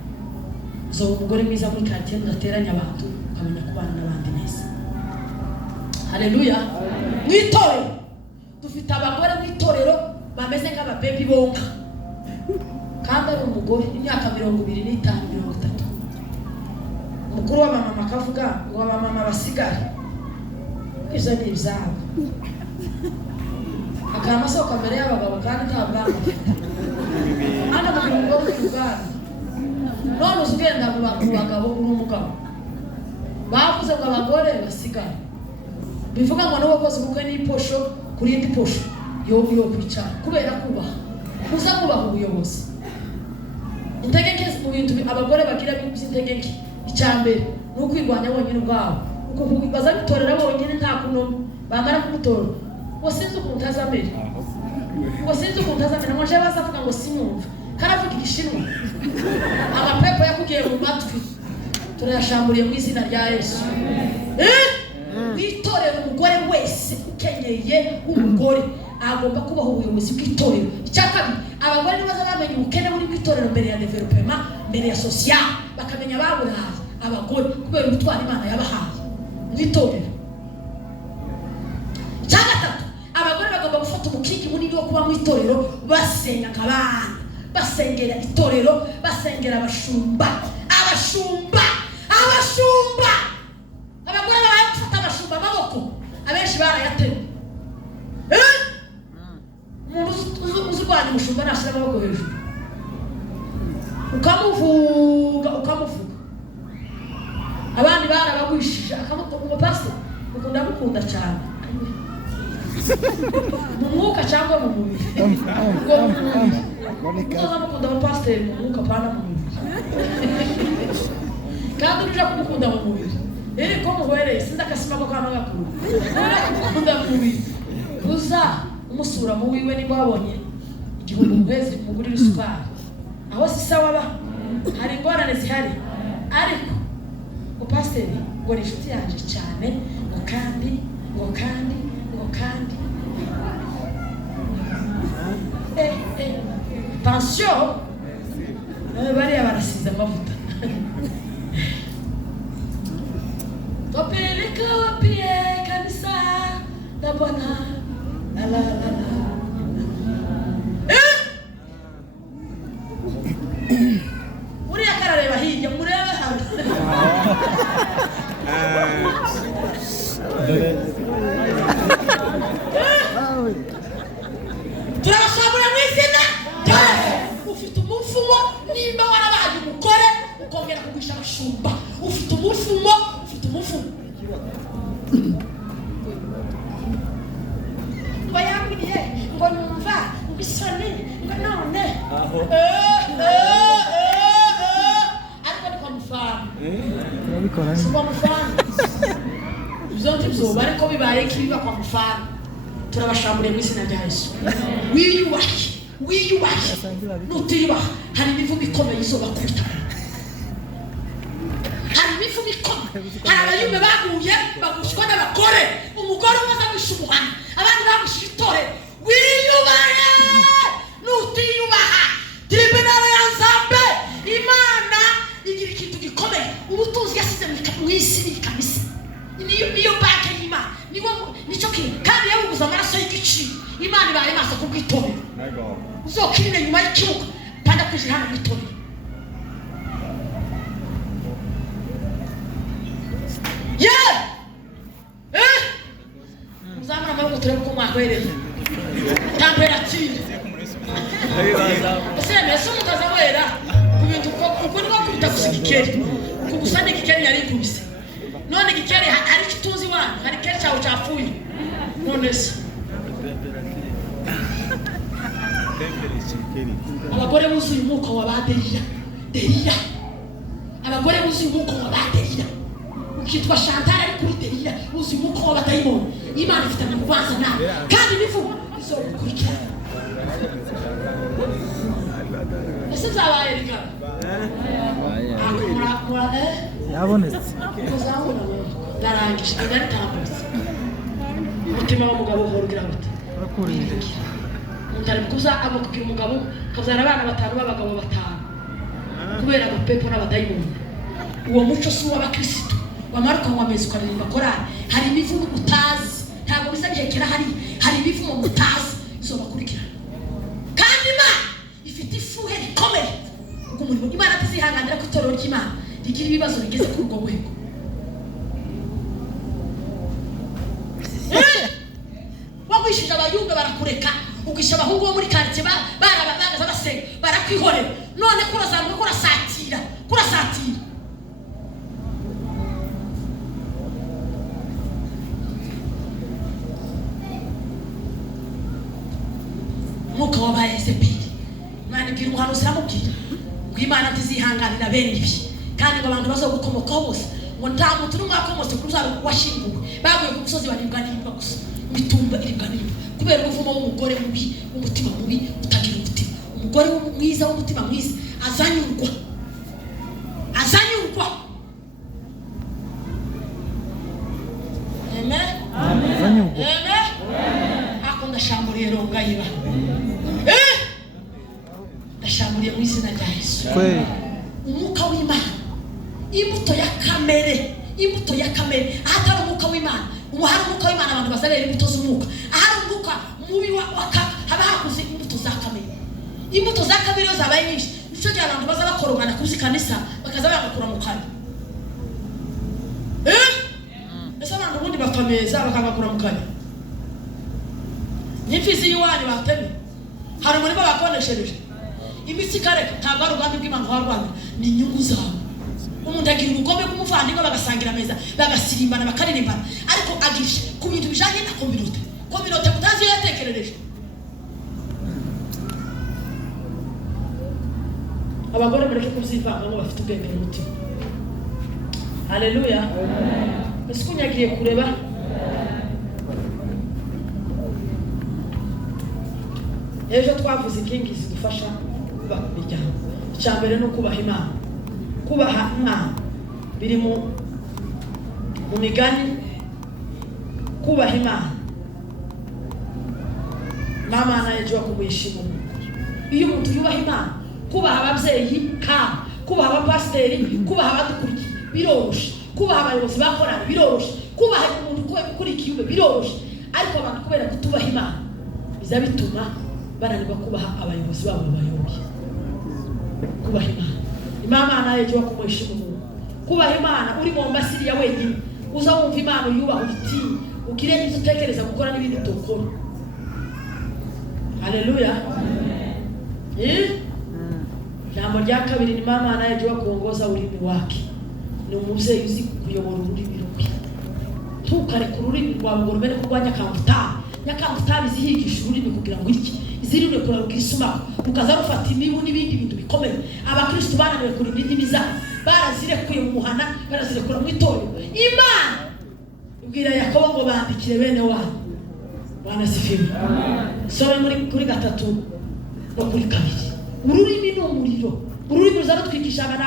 zo umugore mwiza muri quartier mudateranya abantu ukamenya kubana n'abandi neza. Haleluya. Mwitorero dufite abagore mwitorero bameze nk'ababebi bonka kandi ari umugore imyaka 25-30 mukuru wa mama akavuga ngo abamama basigare izo ni ibyabo akamasoko mbere y'abagabo kandi nta bwana ana mu ngo y'Uganda none uzugenda mu bagabo n'umugabo bavuze ngo abagore basigare bivuga ngo n'uwo koze ubukwe n'iposho kuri indi posho yo kwicara kubera kubaha kuza kubaha ubuyobozi integeke mu bintu abagore bagira by'integeke icyambere nuko kwigwanya bonyine ubwabo uko baza bitorera bonyine nta kuno bamara kumutora wasinze ukuntu azamera ngo je bazavuga ngo simumva karavuga igishinwa amapepo yakugiye mu matwi turayashamburiye mu izina rya Yesu. Witorera umugore wese ukenyeye umugore agomba kubaho ubuyobozi bw'itorero. Icyakabiri abagore nibaza bamenye ubukene buri bw'itorero mbere ya development mbere ya social bakamenya baburaye abagore kubera ubutwari Imana yabahaye mwitorero. Icyagatatu abagore bagomba gufata umukingi munini wo kuba mwitorero basenga nk'abana basengera itorero basengera abashumba abagore bafata abashumba amaboko abenshi barayatema umuntu uzirwanya umushumba nashyira amaboko hejuru ukamuvuga abandi barabagwishije akamuvuga pastor ukunda cyane mu mwuka cyangwa mu mubiri mukunda mu pastor mu mwuka pana mu mubiri kandi uje kumukunda mu mubiri ko muhwereye sindakasima ko kana gakuru ukunda mu mubiri uza umusura mu wiwe niba wabonye igihugu mwezi mugurira isukari aho sisawa ba hari ingorane zihari ariko pastor ngo ni inshuti yanjye cyane ngo kandi pension bariya barasize amavuta topeleka wapie kanisa la Bwana la uriya karareba hirya murebe hano turabashabura mu izina ufite umufumo nimba warabaye umugore ukongera kugurisha abashumba ufite umufumo ngo yambwiye ngo numva isoni ngo none ariko ni kwa mufana kwa mufana bizonti byoba ariko bibaye kibiba kwa mufana turabashamburiye mu izina rya Yesu. wiyubahe nutiyubaha hari imivumo ikomeye izoba kurita hari abayumbe baguye bagushwa n'abagore umugore umwe azagusha umuhana abandi bagusha itorero. Wiyubahe nutiyubaha tribunal ya Nzambe Imana igira ikintu gikomeye ubutunzi yasize mu isi n'ikamisa niyo banke y'Imana nicyo kintu kandi yabuguza amaraso y'igiciro Imana ibaye maso kubwitorero uzokirire nyuma y'ikibuga panda kwinjira hano mwitorero. Muzamura amaboko turebe ko mwahwereye temperature ese mutazawera ku bintu uko niko kubita gusigikeri kugusana igikeri yari kubise none igikeri hari icyo tuzi wanyu hari keri cyawe cyapfuye none se abagore buzuye umwuka wa Deliya. Abagore buzuye umwuka wa Deliya. Ukitwa Chantal ari kuri Deliya buzuye umwuka wa badayimoni. Imana ifite amabanza nawe kandi bivuga izokurikira. Ese zabaye rigara yabonetse darangije igari tambutse umutima w'umugabo ugira gute bakurinde mutari kuza amukira umugabo kazana abana batanu b'abagabo batanu kubera abapepo n'abadayimoni. Uwo muco si w'abakristo wamaruka mu amezi ukaririmba korali. Hari imivumo utazi ntabwo bizabihekera. Hari imivumo mutazi izobakurikira kandi Imana ifite ifuhe rikomeye kuko umurimo Imana atazihanganira ko itorero ry'Imana rigira ibibazo bigeze kuri urwo rwego. Wagwishije abayumva barakureka ukisha abahungu bo muri quartier barabagaza basenga barakwihorera none kurazamuka kurasatira mwuka wabaye Ezebeli. Imana ibwira umuhanuzi aramubwira ngo Imana tizihanganira bene ibi kandi ngo abantu bazogukomokaho bose ngo nta muntu n'umwe akomotse kuri uzaro washinguwe baguye ku musozi baribwa gusa mitumba iribwa kubera ubuvumo w'umugore mubi umutima mubi utagira umutima. Umugore mwiza w'umutima mwiza azanyurwa amen. Akunda shamburiye rongayiba ndashamburiye mu izina rya Yesu. Umwuka w'Imana imbuto ya kamere ahatari umwuka w'Imana. Umuhari umwuka w'Imana abantu bazabera imbuto z'umwuka. Ahari umwuka mubi haba hakuze imbuto za kamere. Imbuto za kamere zabaye nyinshi nicyo gihe abantu baza bakorogana kuzikanisa bakaza bagakura mu kanwa. Ese abantu ubundi bapameza bakagakura mu kanwa. N'imfizi y'Iwanyu bateme hari umurimo bakoneshereje imitsi kareka ntabwo ari ugambi bw'Imana warwanda ni inyungu zawe. Umuntu agira ubugome bw'umuvandimwe bagasangira ameza bagasirimbana bakaririmbana ariko agisha ku bintu bijanye na kominote mutazi yatekerereje. Abagore bareke kubyivanga ngo bafite ubwenge mu mutima. Haleluya. Ese kunyagiye kureba ejo twavuze inkingi zidufasha kuba bijyana. Icyambere no kubaha Imana. Kubaha Imana biri mu migani. Kubaha Imana mama anayejua kumheshimu Mungu. Iyo umuntu yubaha Imana, kubaha ababyeyi kandi kubaha abapasiteri, kubaha abadukurikiye biroroshe, kubaha abayobozi bakorana biroroshe, kubaha umuntu ukurikiye biroroshe. Ariko abantu kubera kutubaha Imana biza bituma bananirwa kubaha abayobozi babo bayoboye. Kubaha Imana anayejua kumheshimu Mungu. Kubaha Imana uri mu mbasiri ya wenyine uza wumva Imana yubaha uti ukire n'ibyo utekereza gukora n'ibindi utokora. Haleluya. Jambo rya kabiri ni mama anayejua kuongoza ulimi wake. Ni umubyeyi uzi kuyobora ururimi rwe. Ntukareke ururimi rwawe ngo rubere kurwanya Nyakangutabi zihigisha ururimi kugira ngo iki izirinde kuraruka isumako ukaza rufata imibu n'ibindi bintu bikomeye. Abakristo bananiwe kurinda indimi zabo barazirekuye mu muhana barazirekura mu itorero. Imana ubwira Yakobo ngo bandikire bene wabo. Bwana sifiwe. Soma muri 3 no kuri 2. Ururimi ni umuriro. Ururimi ruzarutwikishaga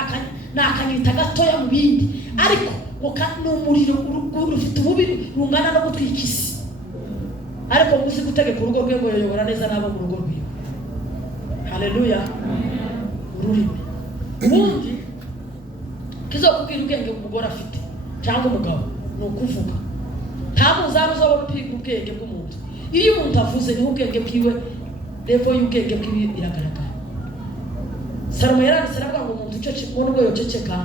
nakanyita gatoya mu bindi ariko ni umuriro rufite ububi rungana no gutwikisa. Ariko muzi gutegeka urugo rwe ngo yayobora neza nabo mu rugo rwe. Haleluya. Ururimi ubundi kizokubwira ubwenge umugore afite cyangwa umugabo ni ukuvuga. Nta muzaba uzabona ubwenge bw'umuntu. Iyo umuntu avuze ni ubwenge bwiwe level y'ubwenge bwiwe biragaragara. Salomo yaranditse aravuga ngo umuntu cyo ubwo yoceceka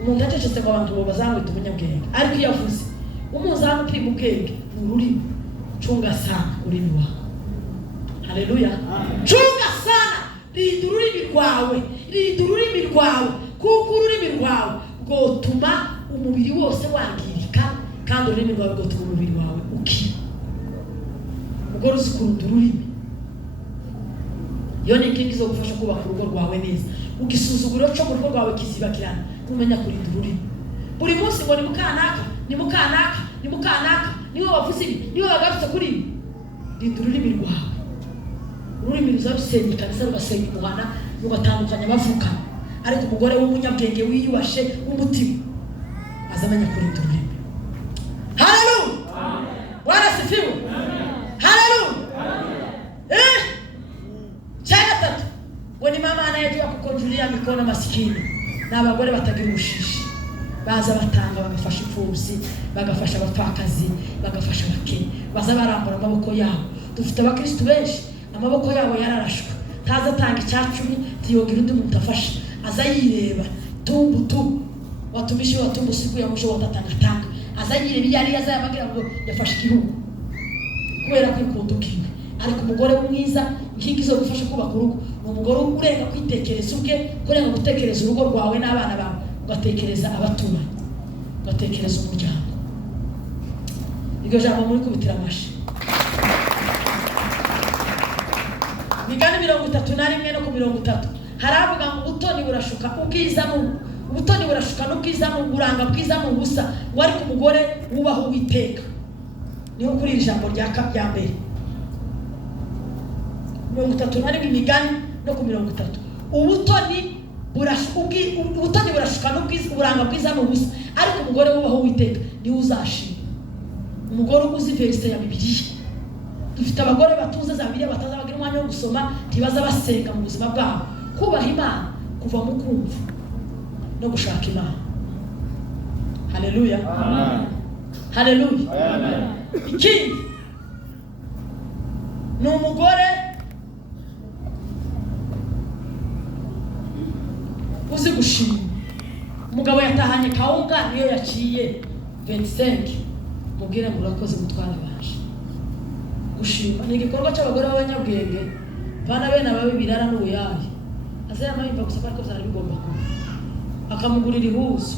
umuntu acecetse ngo abantu bazamwita umunyabwenge. Ariko iyo avuze umuzaba upima ubwenge ni ururimi. Chunga sana ururimi wawe. Haleluya. Chunga sana rinda ururimi rwawe kuko ururimi rwawe gotuma umubiri wose wangirika kandi ururimi rwawe gotuma umubiri wawe ukira. umugore uzi kuruta ururimi. Iyo ni inkingi zo gufasha kubaka urugo rwawe neza. Ugisuzugura cyo mu rugo rwawe kizibakirana, umenya kurinda ururimi. Buri munsi ngo ni mukanaka, ni mukanaka, ni mukanaka, niwe wavuze ibi, niwe wagarutse kuri ibi. Rinda ururimi rwawe. Ururimi ruzarusenyeka, rugasenya umuhana, rugatandukanya abavuka. Ariko umugore w'umunyabwenge wiyubashe w'umutima azamenya kurinda ururimi. Haleluya! Warasifiwe. Haleluya! Tatu. Wani mama anayejua kukonjulia mikono masikini na abagore batagira ubushishi. Baza batanga bagafasha imfubyi, bagafasha abapfakazi, bagafasha abakene. Baza barambura amaboko yabo. Dufite abakristo benshi amaboko yabo yararashwe. Taza tanga icyacumi tiyogira undi muntu afasha. Aza yireba tumbu watumishi watumbu siku ya mwisho watatanga. Aza yireba yari yazayabagira ngo yafashe igihugu. Kubera kwikundukiwe. Ariko umugore w'umwiza inkingi zo gufasha kubaka urugo, umugore urenga kwitekereza ubwe, kurenga gutekereza urugo rwawe n'abana bawe, ugatekereza abaturanyi, ugatekereza umuryango. Iryo jambo muri kubitira amashi. Migani 31 no ku 30 haravuga ngo ubutoni burashuka ubwiza mu ubutoni burashuka n'ubwiza mu buranga bwiza mu busa, ngo ariko umugore wubaho Uwiteka. Niho kuri iri jambo rya mbere 30 imigani no ku 30. Ubutoni burashuka n'ubwiza buranga bwiza mu busa, ariko umugore wubaho Uwiteka ni uzashima. Umugore uzi verse ya Bibiliya. Dufite abagore batuze za Bibiliya batazabagira umwanya wo gusoma, ntibaza basenga mu buzima bwabo. Kubaha Imana kuva mu kumva no gushaka Imana. Haleluya. Amen. Haleluya. Amen. Ikindi ni umugore uzi gushima. Umugabo yatahanye kawunga niyo yaciye 25, mubwire murakoze mutwara baje. Gushima ni igikorwa cy'abagore b'abanyabwenge, bana bene ababi birara n'ubuyaye. Azaya mayimba gusa ko byari bigomba kuba. Akamugurira ihuzo.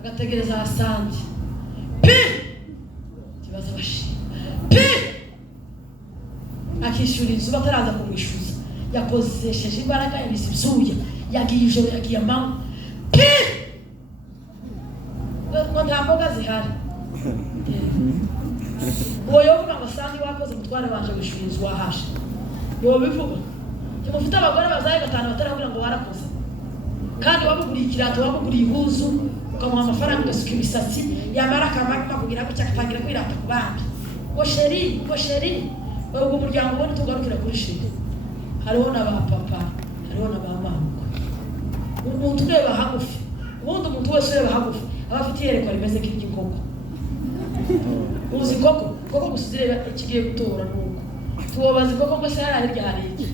Agategereza asanze. Kibaza bashima. Akishyura inzu bataraza kumwishyuza. Yakozesheje imbaraga yabisizuye. Yagiye ijoro yagiye amanywa. Ngo nta mboga zihari. Uwo yovuga ngo sandi wakoze mutware banje wishyura inzu wahashe. Yo bivuga. Kimufite abagore bazaye gatanu batarabwira ngo warakoze. Kandi wamuguriye ikirato, wamuguriye ihuzu, ukamuha amafaranga ugasuka imisatsi, yamara akamara kugira ngo cyakatangira kwirata ku bandi. Ngo sheri, ubwo umuryango ubone tugarukira kuri sheri. Hariho na ba papa, hariho na ba mama. Umuntu ureba hagufi, ubundi umuntu wese ureba hagufi, aba afite iyerekwa rimeze nk'iginkoko. Uzi koko gusireba ikigiye gutora nuko. Tubabaze koko ngo se yari hirya hari iki.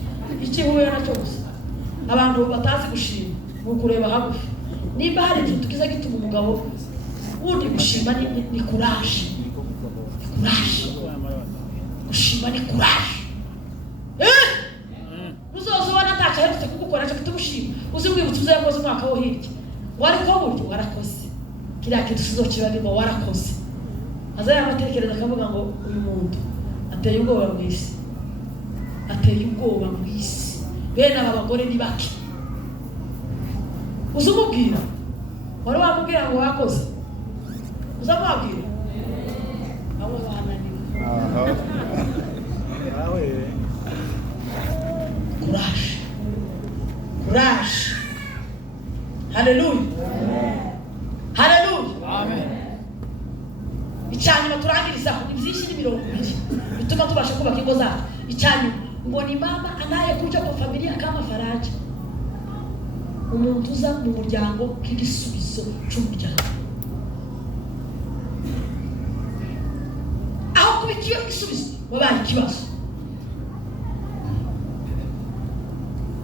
Iki huye nacyo gusa. Abantu batazi gushima, ukureba hagufi. Niba hari ikintu tukiza gituma umugabo wundi gushima ni courage. Gushima ni courage. Uzozo wana tacha hetse kugukora cyo kitugushima. Uzi wibutse uzo yakoze umwaka wo hirya. Wariko buryo warakoze. Kiriya kintu sizokibagirwa warakoze. Azaya amatekereza akavuga ngo uyu muntu ateye ubwoba mwisi. Ateye ubwoba mwisi. Bene aba bagore ni baki. Uzumubwira. Wari wamubwira ngo wakoze. Uzamubwira. Abo bahanani. Yawe. Courage. Hallelujah. Hallelujah. Amen. Icyanyuma turangiriza ku byinshi ni 20 bituma tubasha kubaka ingo zacu. Icyanyuma ngo ni mama anaye kuja kwa familia kama faraja. Umuntu uza mu muryango k'igisubizo cy'umuryango. Aho kubikiye igisubizo wabaye ikibazo.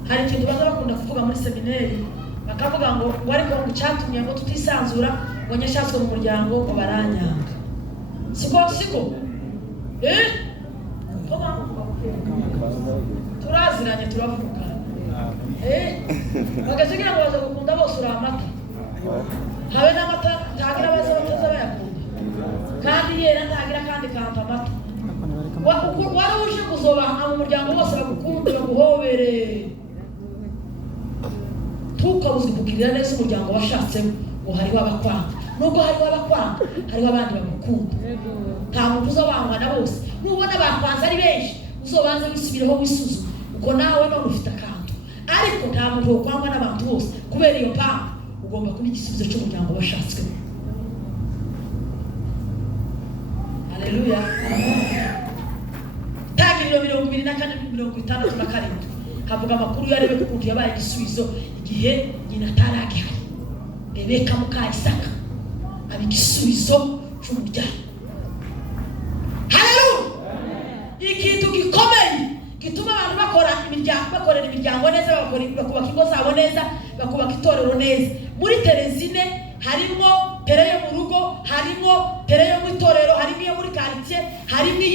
Hari ikintu baza bakunda kuvuga muri seminari, bakavuga ngo wari ko cyatumye ngo tutisanzura ngo nyashatswe mu muryango ngo baranyanga. Siko turaziranye turavuga bagazigira ngo baza gukunda bose uri amata habe n'amata ntagira baza bataza bayakunda kandi yera ntagira kandi kanta amata wari uje kuzobaha mu muryango wose bagukunde baguhobere. Ntukabuze kugirira neza umuryango washatsemo ngo hariho abakwanga. Nubwo hariho abakwanga, hariho abandi bagukunda. Nta muntu uzobangwa na bose. Nubona bakwanza ari benshi, uzobanze wisubireho wisuzume. Uko nawe none ufite akantu. Ariko nta muntu ukwangwa n'abantu bose. Kubera iyo mpamvu ugomba kuba igisubizo cy'umuryango washatswemo. Haleluya. Tangiriro 24:67 havuga amakuru ya Rebeka ukuntu yabaye igisubizo igihe nyina ataragiwe. Rebeka muka Isaka abi igisubizo cy'umuryango. Haleluya. Ikintu gikomeye gituma abantu bakorera imiryango neza, bakubaka ingo zabo neza, bakubaka itorero neza. Muri Terezine harimo tere yo mu rugo, harimo tere yo mu itorero, harimo iyo muri quartier, harimo iyo